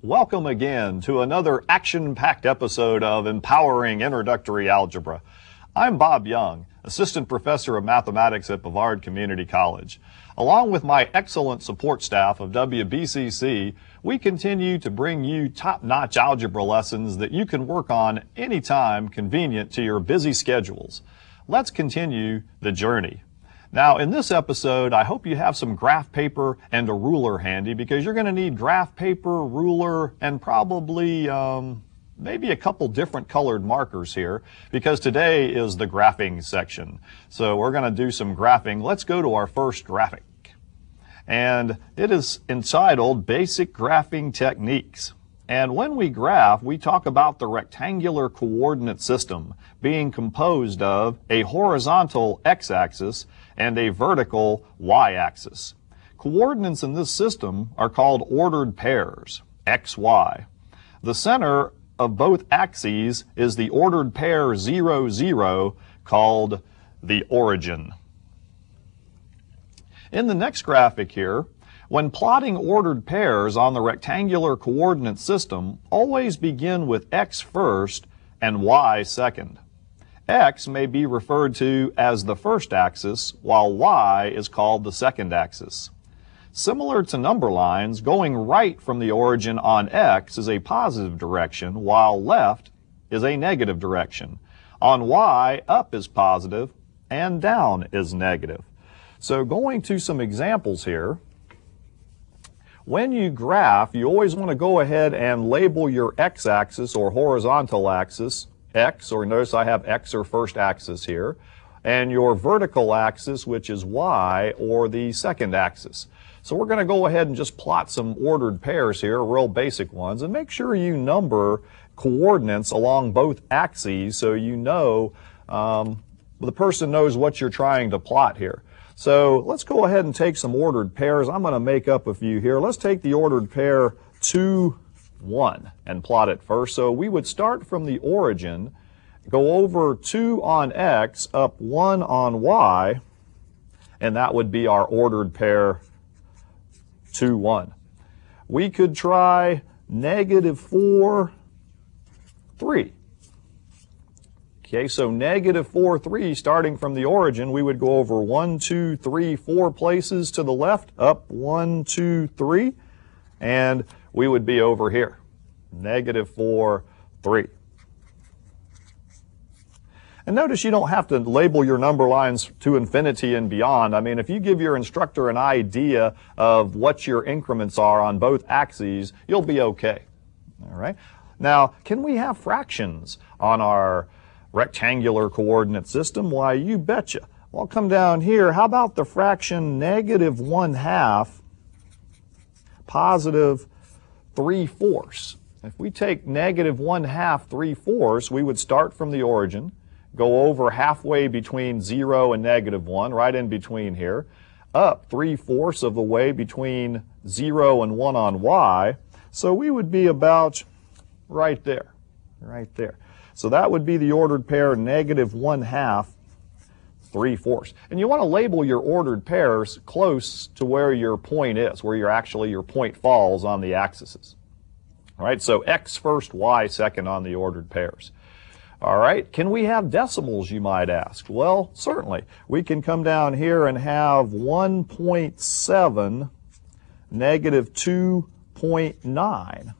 Welcome again to another action-packed episode of Empowering Introductory Algebra. I'm Bob Young, Assistant Professor of Mathematics at Brevard Community College. Along with my excellent support staff of WBCC, we continue to bring you top-notch algebra lessons that you can work on anytime convenient to your busy schedules. Let's continue the journey. Now, in this episode, I hope you have some graph paper and a ruler handy, because you're going to need graph paper, ruler, and probably maybe a couple different colored markers here, because today is the graphing section. So we're going to do some graphing. Let's go to our first graphic. And it is entitled Basic Graphing Techniques. And when we graph, we talk about the rectangular coordinate system being composed of a horizontal x-axis and a vertical y-axis. Coordinates in this system are called ordered pairs, x, y. The center of both axes is the ordered pair 0, 0, called the origin. In the next graphic here, when plotting ordered pairs on the rectangular coordinate system, always begin with x first and y second. X may be referred to as the first axis, while y is called the second axis. Similar to number lines, going right from the origin on x is a positive direction, while left is a negative direction. On y, up is positive and down is negative. So going to some examples here, when you graph, you always want to go ahead and label your x-axis or horizontal axis x, or notice I have x or first axis here, and your vertical axis, which is y, or the second axis. So we're going to go ahead and just plot some ordered pairs here, real basic ones, and make sure you number coordinates along both axes so you know the person knows what you're trying to plot here. So let's go ahead and take some ordered pairs. I'm going to make up a few here. Let's take the ordered pair 2, 1 and plot it first. So we would start from the origin, go over 2 on x, up 1 on y, and that would be our ordered pair 2, 1. We could try -4, 3. Okay, so -4, 3, starting from the origin, we would go over 1, 2, 3, 4 places to the left, up 1, 2, 3, and we would be over here, -4, 3. And notice you don't have to label your number lines to infinity and beyond. I mean, if you give your instructor an idea of what your increments are on both axes, you'll be okay. All right? Now, can we have fractions on our rectangular coordinate system? Why, you betcha. Well, I'll come down here. How about the fraction -1/2 +3/4? If we take -1/2 3/4, we would start from the origin, go over halfway between 0 and -1, right in between here, up 3/4 of the way between 0 and 1 on y, so we would be about right there, right there. So that would be the ordered pair -1/2 3/4. And you want to label your ordered pairs close to where your point is, where your point falls on the axes. All right, so x first, y second on the ordered pairs. All right, can we have decimals, you might ask? Well, certainly. We can come down here and have 1.7 -2.9.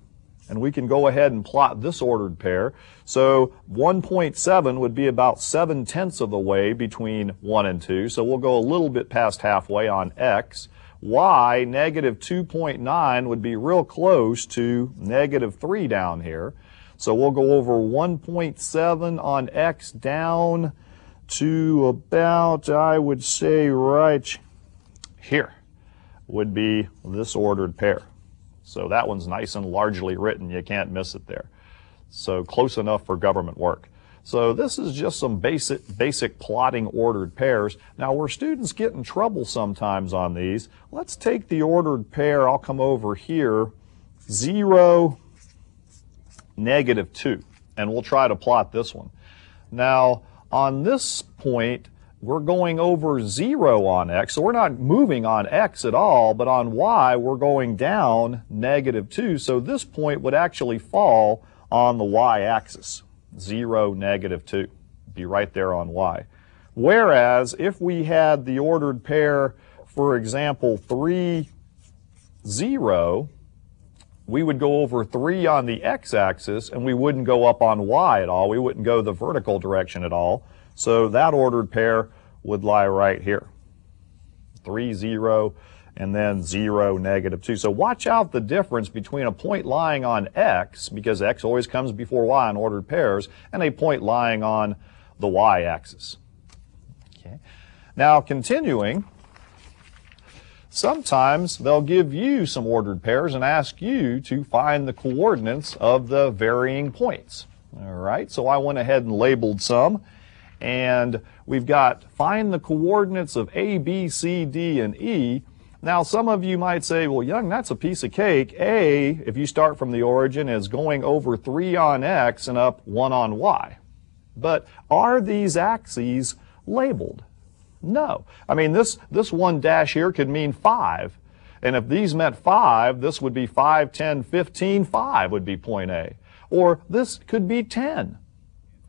And we can go ahead and plot this ordered pair. So 1.7 would be about 7/10 of the way between 1 and 2. So we'll go a little bit past halfway on x. Y, -2.9, would be real close to -3 down here. So we'll go over 1.7 on x down to about, I would say, right here would be this ordered pair. So that one's nice and largely written. You can't miss it there. So close enough for government work. So this is just some basic plotting ordered pairs. Now, where students get in trouble sometimes on these, let's take the ordered pair. I'll come over here, 0, negative 2. And we'll try to plot this one. Now, on this point, we're going over 0 on x, so we're not moving on x at all, but on y, we're going down negative 2, so this point would actually fall on the y-axis, 0, negative 2. Be right there on y. Whereas, if we had the ordered pair, for example, 3, 0, we would go over 3 on the x-axis, and we wouldn't go up on y at all. We wouldn't go the vertical direction at all. So that ordered pair would lie right here. 3, 0, and then 0, negative 2. So watch out the difference between a point lying on x, because x always comes before y in ordered pairs, and a point lying on the y-axis. Okay. Now, continuing, sometimes they'll give you some ordered pairs and ask you to find the coordinates of the varying points. All right, so I went ahead and labeled some. And we've got find the coordinates of A, B, C, D, and E. Now, some of you might say, well, Young, that's a piece of cake. A, if you start from the origin, is going over 3 on x and up 1 on y. But are these axes labeled? No. I mean, this one dash here could mean 5. And if these meant 5, this would be 5, 10, 15, 5 would be point A. Or this could be 10.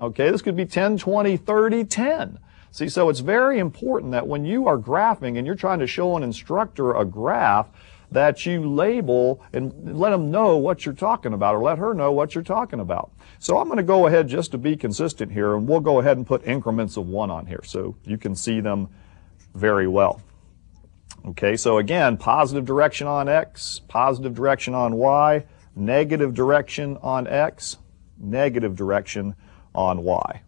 Okay, this could be 10, 20, 30, 10. See, so it's very important that when you are graphing and you're trying to show an instructor a graph, that you label and let them know what you're talking about, or let her know what you're talking about. So I'm going to go ahead, just to be consistent here, and we'll go ahead and put increments of 1 on here so you can see them very well. Okay, so again, positive direction on x, positive direction on y, negative direction on x, negative direction on y.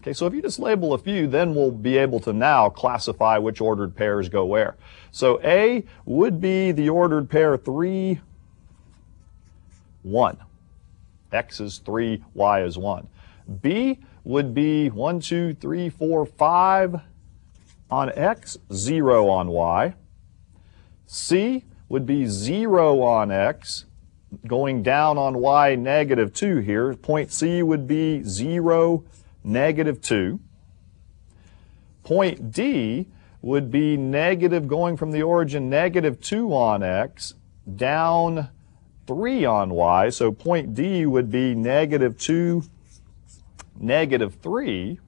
Okay, so if you just label a few, then we'll be able to now classify which ordered pairs go where. So A would be the ordered pair 3, 1. X is 3, y is 1. B would be 1, 2, 3, 4, 5 on x, 0 on y. C would be 0 on x, going down on y, negative 2 here. Point C would be 0, negative 2. Point D would be negative, going from the origin, negative 2 on x, down 3 on y. So point D would be negative 2, negative 3.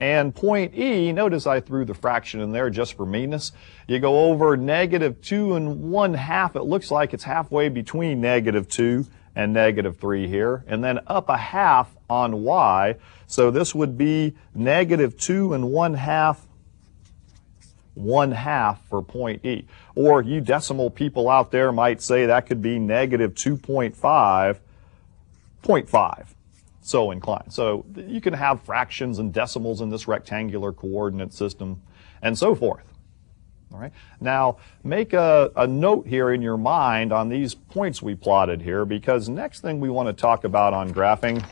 And point E, notice I threw the fraction in there just for meanness. You go over negative 2 and 1/2. It looks like it's halfway between negative 2 and negative 3 here. And then up a half on y. So this would be negative 2 and 1/2, 1/2 for point E. Or you decimal people out there might say that could be negative 2.5, 0.5. So inclined. So you can have fractions and decimals in this rectangular coordinate system and so forth. All right. Now, make a note here in your mind on these points we plotted here, because next thing we want to talk about on graphing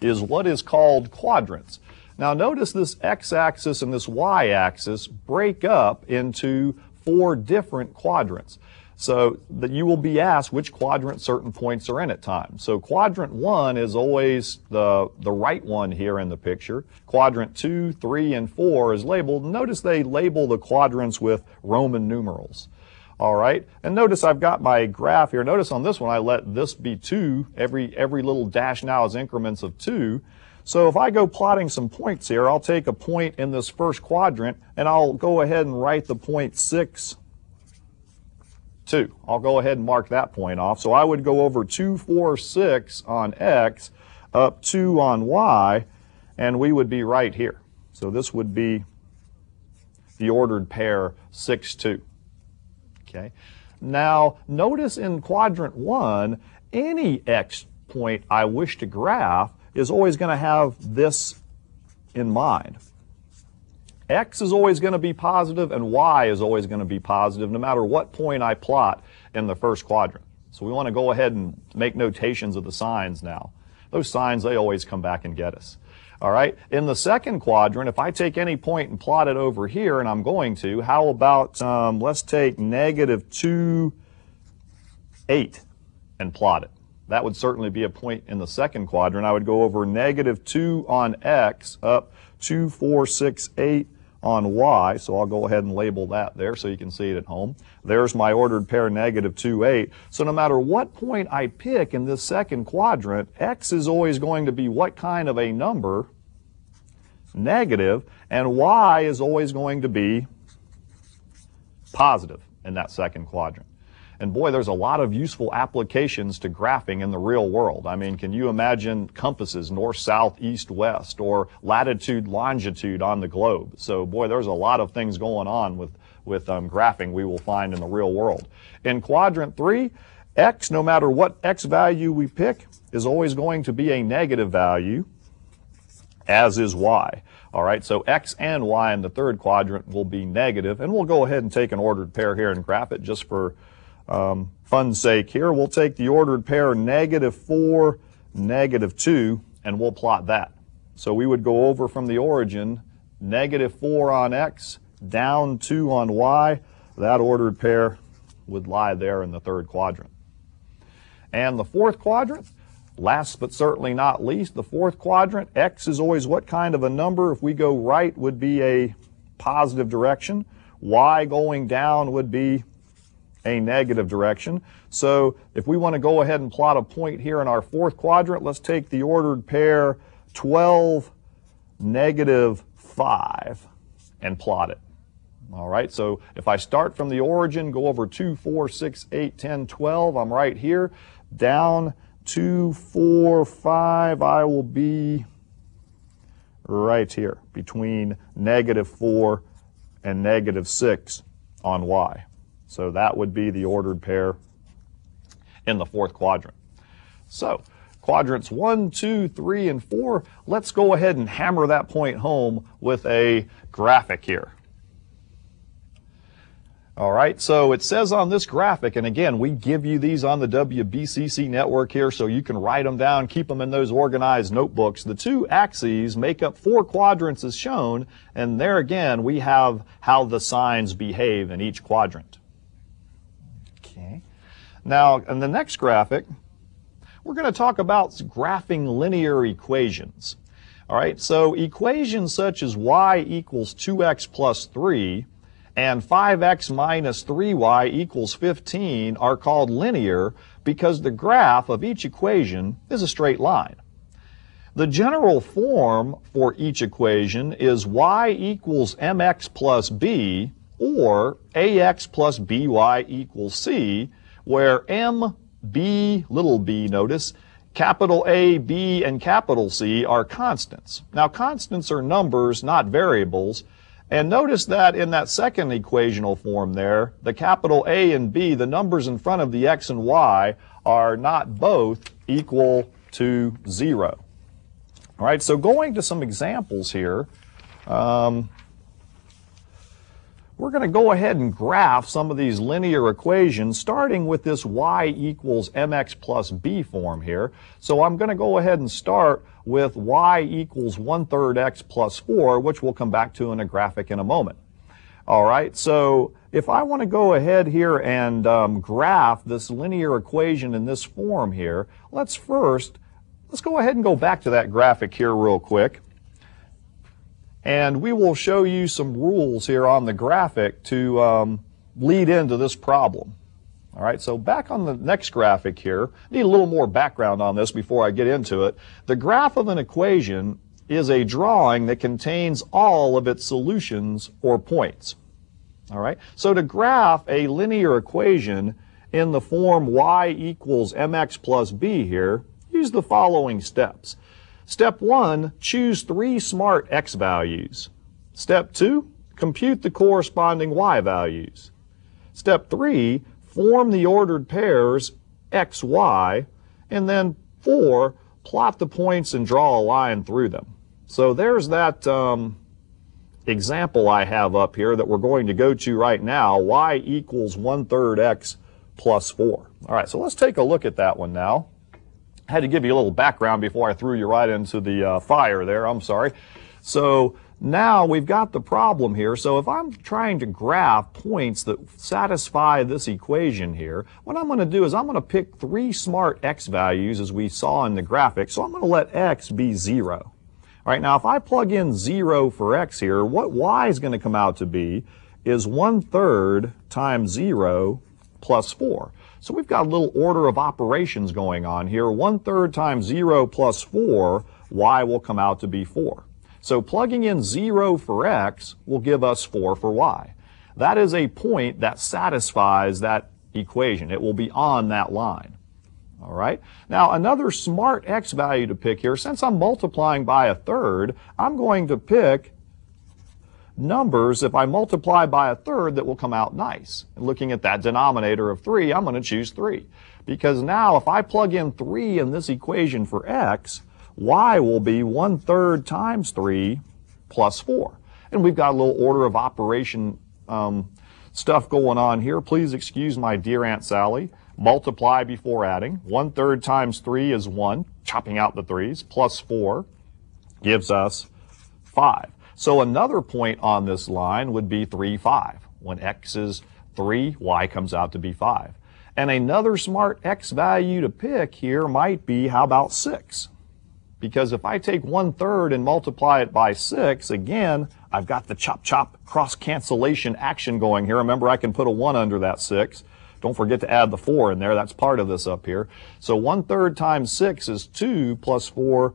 is what is called quadrants. Now, notice this x-axis and this y-axis break up into 4 different quadrants. So that you will be asked which quadrant certain points are in at times. So quadrant 1 is always the right one here in the picture. Quadrant 2, 3, and 4 is labeled. Notice they label the quadrants with Roman numerals. All right, and notice I've got my graph here. Notice on this one I let this be 2. Every little dash now is increments of 2. So if I go plotting some points here, I'll take a point in this first quadrant and I'll go ahead and write the point 6, 2. I'll go ahead and mark that point off. So I would go over 2, 4, 6 on x, up 2 on y, and we would be right here. So this would be the ordered pair 6, 2. Okay. Now, notice in quadrant 1, any x point I wish to graph is always going to have this in mind. X is always going to be positive and y is always going to be positive no matter what point I plot in the first quadrant. So we want to go ahead and make notations of the signs now. Those signs, they always come back and get us. All right, in the second quadrant, if I take any point and plot it over here, and I'm going to, how about, let's take negative 2, 8 and plot it. that would certainly be a point in the second quadrant. I would go over -2 on x up 2, 4, 6, 8 on y. So I'll go ahead and label that there so you can see it at home. There's my ordered pair -2, 8. So no matter what point I pick in this second quadrant, x is always going to be what kind of a number? Negative, and y is always going to be positive in that second quadrant. And boy, there's a lot of useful applications to graphing in the real world. I mean, can you imagine compasses, north, south, east, west, or latitude, longitude on the globe? So boy, there's a lot of things going on with graphing we will find in the real world. In quadrant 3, x, no matter what x value we pick, is always going to be a negative value, as is y. All right, so x and y in the third quadrant will be negative, and we'll go ahead and take an ordered pair here and graph it just for fun's sake here. We'll take the ordered pair -4, -2, and we'll plot that. So we would go over from the origin, -4 on x, down 2 on y. That ordered pair would lie there in the third quadrant. And the fourth quadrant, last but certainly not least, the fourth quadrant, x is always what kind of a number? If we go right, would be a positive direction. Y going down would be a negative direction. So if we want to go ahead and plot a point here in our fourth quadrant, let's take the ordered pair 12, -5 and plot it. All right, so if I start from the origin, go over 2, 4, 6, 8, 10, 12, I'm right here. Down 2, 4, 5, I will be right here between -4 and -6 on y. So that would be the ordered pair in the fourth quadrant. So quadrants 1, 2, 3, and 4, let's go ahead and hammer that point home with a graphic here. All right, so it says on this graphic, and again, we give you these on the WBCC network here so you can write them down, keep them in those organized notebooks. The two axes make up 4 quadrants as shown, and there again, we have how the signs behave in each quadrant. Okay. Now, in the next graphic, we're going to talk about graphing linear equations. All right, so equations such as y equals 2x plus 3 and 5x minus 3y equals 15 are called linear because the graph of each equation is a straight line. The general form for each equation is y equals mx plus b or ax plus by equals c, where m, b, little b, notice, capital A, B, and capital C are constants. Now, constants are numbers, not variables. And notice that in that second equational form there, the capital A and B, the numbers in front of the x and y, are not both equal to 0. All right, so going to some examples here, we're going to go ahead and graph some of these linear equations, starting with this y equals mx plus b form here. So I'm going to go ahead and start with y equals 1/3 x plus 4, which we'll come back to in a graphic in a moment. All right, so if I want to go ahead here and graph this linear equation in this form here, let's go ahead and go back to that graphic here real quick. And we will show you some rules here on the graphic to lead into this problem. All right, so back on the next graphic here, need a little more background on this before I get into it. The graph of an equation is a drawing that contains all of its solutions or points. All right, so to graph a linear equation in the form y equals mx plus b here, use the following steps. Step 1, choose 3 smart x values. Step 2, compute the corresponding y values. Step 3, form the ordered pairs x, y. And then 4, plot the points and draw a line through them. So there's that example I have up here that we're going to go to right now, y equals 1/3 x plus 4. All right, so let's take a look at that one now. I had to give you a little background before I threw you right into the fire there. I'm sorry. So Now we've got the problem here. So if I'm trying to graph points that satisfy this equation here, what I'm going to do is I'm going to pick 3 smart x values as we saw in the graphic. So I'm going to let x be 0. All right, now if I plug in 0 for x here, what y is going to come out to be is 1/3 times 0 plus 4. So we've got a little order of operations going on here. 1/3 times 0 plus 4, y will come out to be 4. So plugging in 0 for x will give us 4 for y. That is a point that satisfies that equation. It will be on that line. All right. Now another smart x value to pick here, since I'm multiplying by 1/3, I'm going to pick numbers, if I multiply by 1/3, that will come out nice. And looking at that denominator of 3, I'm going to choose 3. Because now if I plug in 3 in this equation for x, y will be 1/3 times 3 plus 4. And we've got a little order of operation stuff going on here. Please excuse my dear Aunt Sally. Multiply before adding. 1/3 times 3 is 1, chopping out the 3's, plus 4 gives us 5. So another point on this line would be 3, 5. When x is 3, y comes out to be 5. And another smart x value to pick here might be, how about 6? Because if I take 1/3 and multiply it by 6, again, I've got the chop-chop cross-cancellation action going here. Remember, I can put a 1 under that 6. Don't forget to add the 4 in there. That's part of this up here. So 1/3 times 6 is 2 plus 4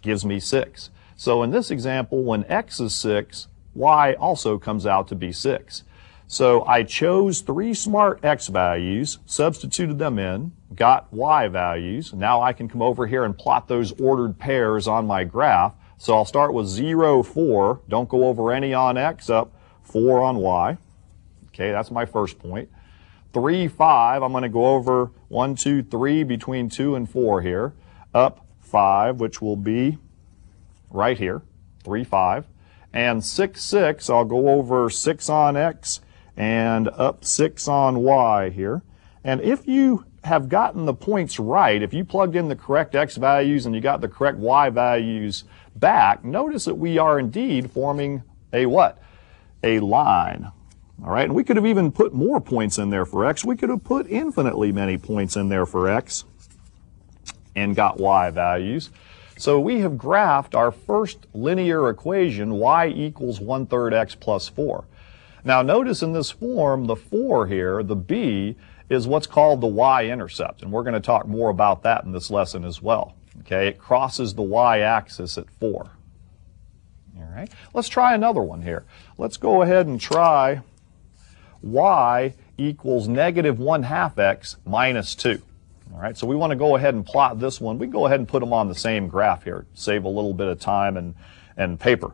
gives me 6. So in this example, when x is 6, y also comes out to be 6. So I chose 3 smart x values, substituted them in, got y values. Now I can come over here and plot those ordered pairs on my graph. So I'll start with 0, 4. Don't go over any on x, up 4 on y. Okay, that's my first point. 3, 5, I'm going to go over 1, 2, 3 between 2 and 4 here. Up 5, which will be right here, 3, 5. And 6, 6, I'll go over 6 on x and up 6 on y here. And if you have gotten the points right, if you plugged in the correct x values and you got the correct y values back, notice that we are indeed forming a what? A line. All right, and we could have even put more points in there for x. We could have put infinitely many points in there for x and got y values. So we have graphed our first linear equation, y equals 1/3 x plus 4. Now notice in this form, the 4 here, the b, is what's called the y-intercept. And we're going to talk more about that in this lesson as well. Okay, it crosses the y-axis at 4. All right, let's try another one here. Let's go ahead and try y equals -1/2 x minus 2. All right, so we want to go ahead and plot this one. We can go ahead and put them on the same graph here, save a little bit of time and paper.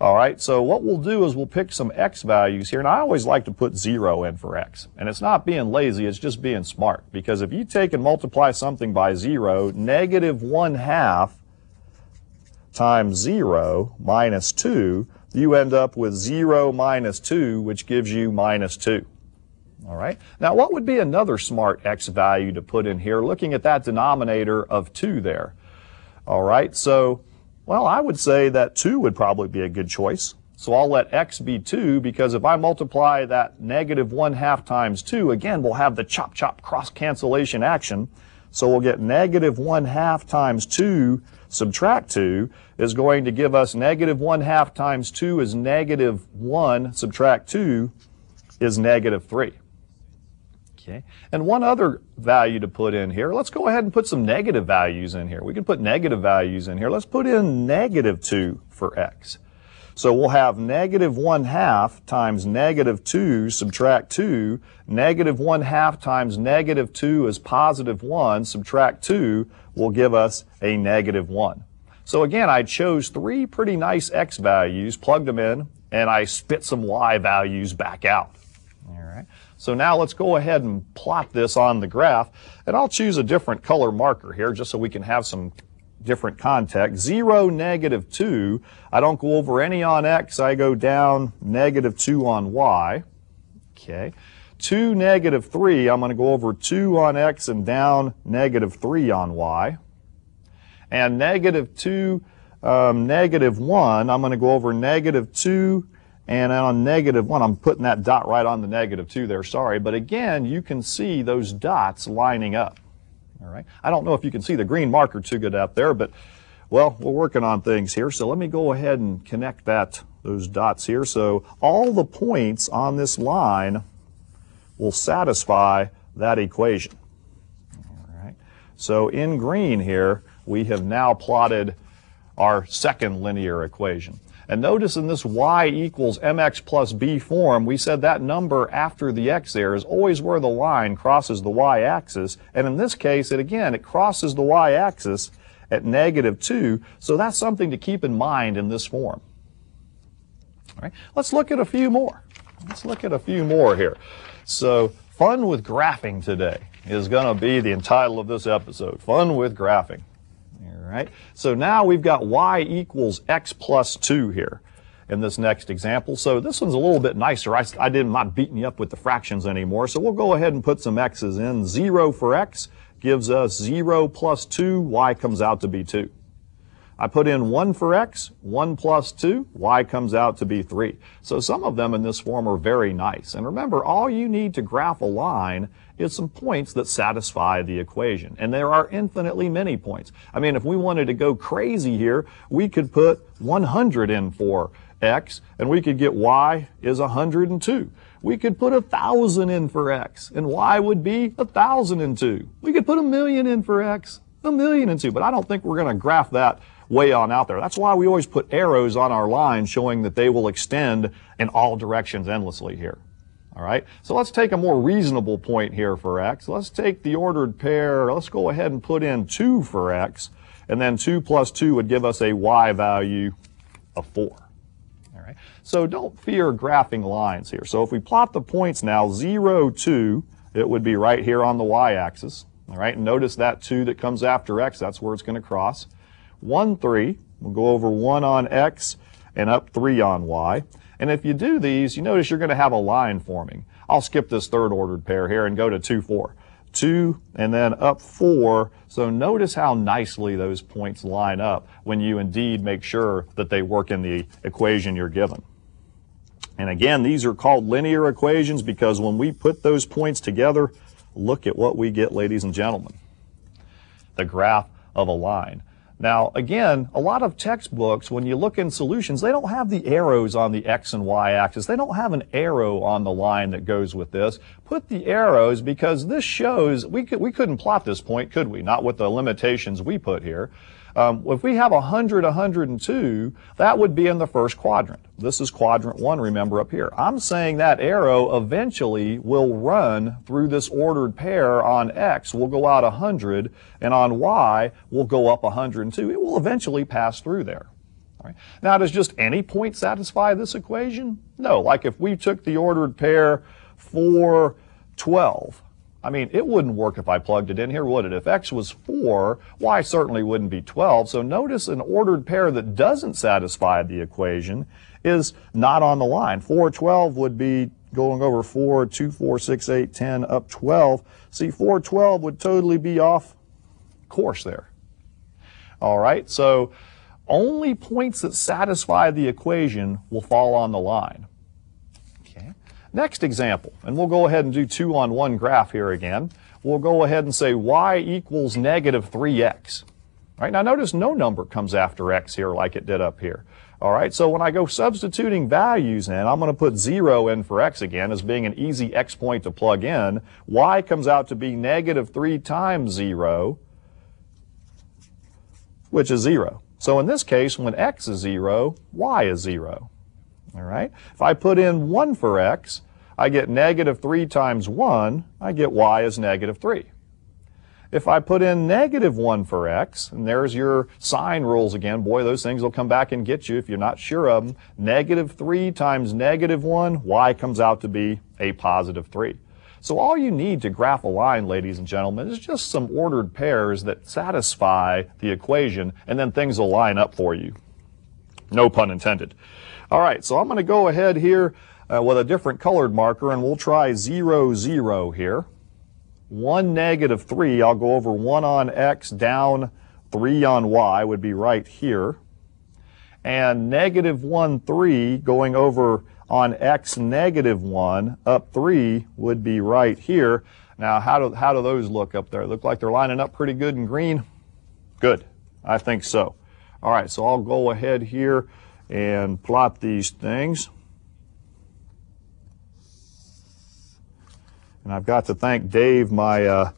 All right, so what we'll do is we'll pick some x values here, and I always like to put 0 in for x. And it's not being lazy, it's just being smart. Because if you take and multiply something by 0, -1/2 times 0 minus 2, you end up with 0 minus 2, which gives you minus 2. All right. Now, what would be another smart x value to put in here, looking at that denominator of 2 there? All right, so, well, I would say that 2 would probably be a good choice. So I'll let x be 2, because if I multiply that -1/2 times 2, again, we'll have the chop-chop cross-cancellation action. So we'll get -1/2 times 2 subtract 2 is going to give us -1/2 times 2 is -1 subtract 2 is -3. Okay. And one other value to put in here, let's go ahead and put some negative values in here. We can put negative values in here. Let's put in -2 for x. So we'll have -1/2 times -2 subtract 2. -1/2 times -2 is +1. Subtract 2 will give us a -1. So again, I chose 3 pretty nice x values, plugged them in, and I spit some y values back out. All right. So now let's go ahead and plot this on the graph. And I'll choose a different color marker here just so we can have some different context. 0, -2. I don't go over any on x. I go down -2 on y. Okay. 2, -3. I'm going to go over 2 on x and down -3 on y. And -2 -1, I'm going to go over -2, and on -1, I'm putting that dot right on the -2 there, sorry. But again, you can see those dots lining up. All right. I don't know if you can see the green marker too good out there, but, well, we're working on things here. So let me go ahead and connect those dots here. So all the points on this line will satisfy that equation. All right. So in green here, we have now plotted our second linear equation. And notice in this y equals mx plus b form, we said that number after the x there is always where the line crosses the y-axis. And in this case, it crosses the y-axis at -2. So that's something to keep in mind in this form. All right, let's look at a few more. Let's look at a few more here. So fun with graphing today is going to be the title of this episode, Fun with Graphing. All right, so now we've got y equals x plus 2 here in this next example. So this one's a little bit nicer. I'm not beating you up with the fractions anymore. So we'll go ahead and put some x's in. 0 for x gives us 0 plus 2, y comes out to be 2. I put in 1 for x, 1 plus 2, y comes out to be 3. So some of them in this form are very nice. And remember, all you need to graph a line is some points that satisfy the equation. And there are infinitely many points. I mean, if we wanted to go crazy here, we could put 100 in for x, and we could get y is 102. We could put 1,000 in for x, and y would be 1,002. We could put 1,000,000 in for x, 1,000,002. But I don't think we're going to graph that way on out there. That's why we always put arrows on our lines showing that they will extend in all directions endlessly here. All right, so let's take a more reasonable point here for x. Let's take the ordered pair. Let's go ahead and put in 2 for x, and then 2 plus 2 would give us a y value of 4. All right, so don't fear graphing lines here. So if we plot the points now, 0, 2, it would be right here on the y-axis. All right, and notice that 2 that comes after x, that's where it's going to cross. 1, 3, we'll go over 1 on x and up 3 on y. And if you do these, you notice you're going to have a line forming. I'll skip this third ordered pair here and go to 2, 4. 2 and then up 4. So notice how nicely those points line up when you indeed make sure that they work in the equation you're given. And again, these are called linear equations because when we put those points together, look at what we get, ladies and gentlemen. The graph of a line. Now, again, a lot of textbooks, when you look in solutions, they don't have the arrows on the x and y axis. They don't have an arrow on the line that goes with this. Put the arrows because this shows, we couldn't plot this point, could we? Not with the limitations we put here. If we have 100, 102, that would be in the first quadrant. This is quadrant 1, remember, up here. I'm saying that arrow eventually will run through this ordered pair on x. We'll go out 100, and on y, we'll go up 102. It will eventually pass through there. All right. Now, does just any point satisfy this equation? No. Like if we took the ordered pair 4, 12, I mean, it wouldn't work if I plugged it in here, would it? If x was 4, y certainly wouldn't be 12. So notice an ordered pair that doesn't satisfy the equation is not on the line. 4, 12 would be going over 4, 2, 4, 6, 8, 10, up 12. See, 4, 12 would totally be off course there. All right, so only points that satisfy the equation will fall on the line. Next example, and we'll go ahead and do 2 on 1 graph here again. We'll go ahead and say y equals -3x. All right, now notice no number comes after x here like it did up here. All right, so when I go substituting values in, I'm going to put 0 in for x again as being an easy x point to plug in. Y comes out to be -3 times 0, which is 0. So in this case, when x is 0, y is 0. All right. If I put in 1 for x, I get -3 times 1. I get y as -3. If I put in -1 for x, and there's your sign rules again. Boy, those things will come back and get you if you're not sure of them. -3 times -1, y comes out to be a +3. So all you need to graph a line, ladies and gentlemen, is just some ordered pairs that satisfy the equation, and then things will line up for you. No pun intended. All right, so I'm going to go ahead here with a different colored marker, and we'll try 0, 0 here. 1, -3, I'll go over 1 on x, down 3 on y would be right here. and negative 1, 3 going over on x negative 1 up 3 would be right here. Now, how do those look up there? Look like they're lining up pretty good in green? Good. I think so. All right, so I'll go ahead here and plot these things. And I've got to thank Dave, my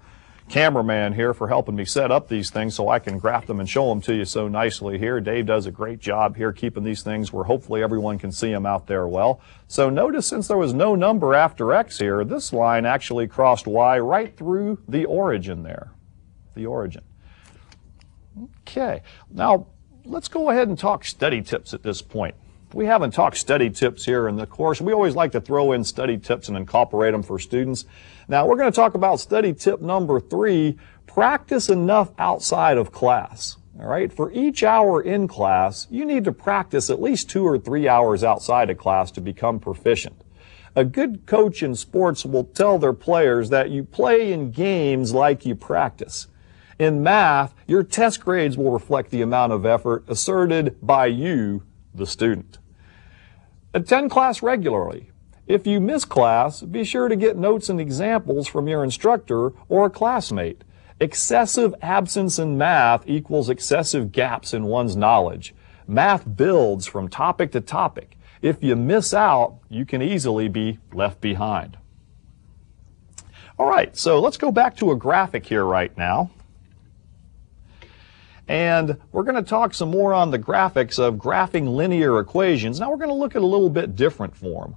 cameraman here, for helping me set up these things so I can graph them and show them to you so nicely here. Dave does a great job here keeping these things where hopefully everyone can see them out there well. So notice, since there was no number after x here, this line actually crossed y right through the origin there, the origin. Okay, now let's go ahead and talk study tips at this point. We haven't talked study tips here in the course. We always like to throw in study tips and incorporate them for students. Now we're going to talk about study tip number 3, practice enough outside of class. All right, for each hour in class, you need to practice at least 2 or 3 hours outside of class to become proficient. A good coach in sports will tell their players that you play in games like you practice. In math, your test grades will reflect the amount of effort asserted by you, the student. Attend class regularly. If you miss class, be sure to get notes and examples from your instructor or a classmate. Excessive absence in math equals excessive gaps in one's knowledge. Math builds from topic to topic. If you miss out, you can easily be left behind. All right, so let's go back to a graphic here right now. And we're going to talk some more on the graphics of graphing linear equations. Now we're going to look at a little bit different form.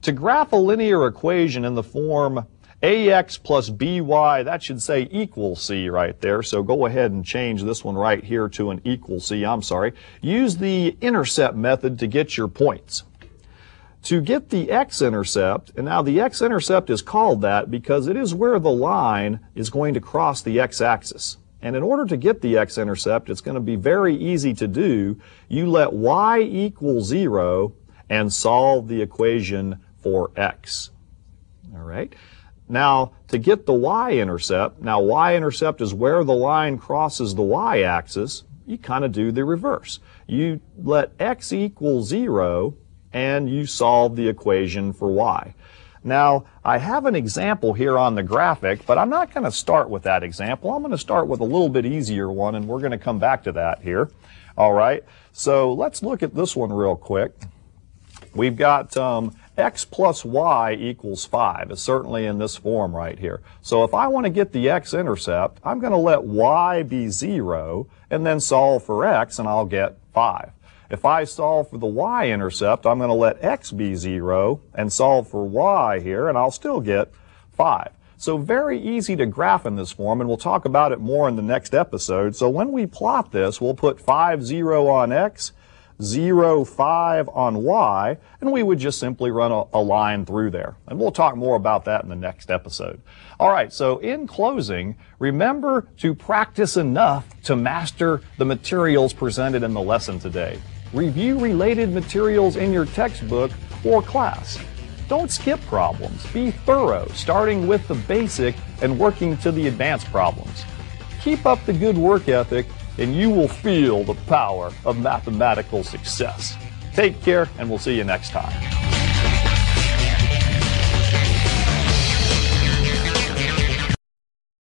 To graph a linear equation in the form ax plus by, that should say equals c right there. So go ahead and change this one right here to an equal c, Use the intercept method to get your points. To get the x-intercept, and now the x-intercept is called that because it is where the line is going to cross the x-axis. And in order to get the x-intercept, it's going to be very easy to do. You let y equal 0 and solve the equation for x. All right. Now, to get the y-intercept, now y-intercept is where the line crosses the y-axis. You kind of do the reverse. You let x equal 0 and you solve the equation for y. Now, I have an example here on the graphic, but I'm not going to start with that example. I'm going to start with a little bit easier one, and we're going to come back to that here. All right, so let's look at this one real quick. We've got x plus y equals 5. It's certainly in this form right here. So if I want to get the x-intercept, I'm going to let y be 0 and then solve for x, and I'll get 5. If I solve for the y-intercept, I'm going to let x be 0 and solve for y here, and I'll still get 5. So very easy to graph in this form, and we'll talk about it more in the next episode. So when we plot this, we'll put 5, 0 on x, 0, 5 on y, and we would just simply run a line through there. And we'll talk more about that in the next episode. All right, so in closing, remember to practice enough to master the materials presented in the lesson today. Review related materials in your textbook or class. Don't skip problems. Be thorough, starting with the basic and working to the advanced problems. Keep up the good work ethic, and you will feel the power of mathematical success. Take care, and we'll see you next time.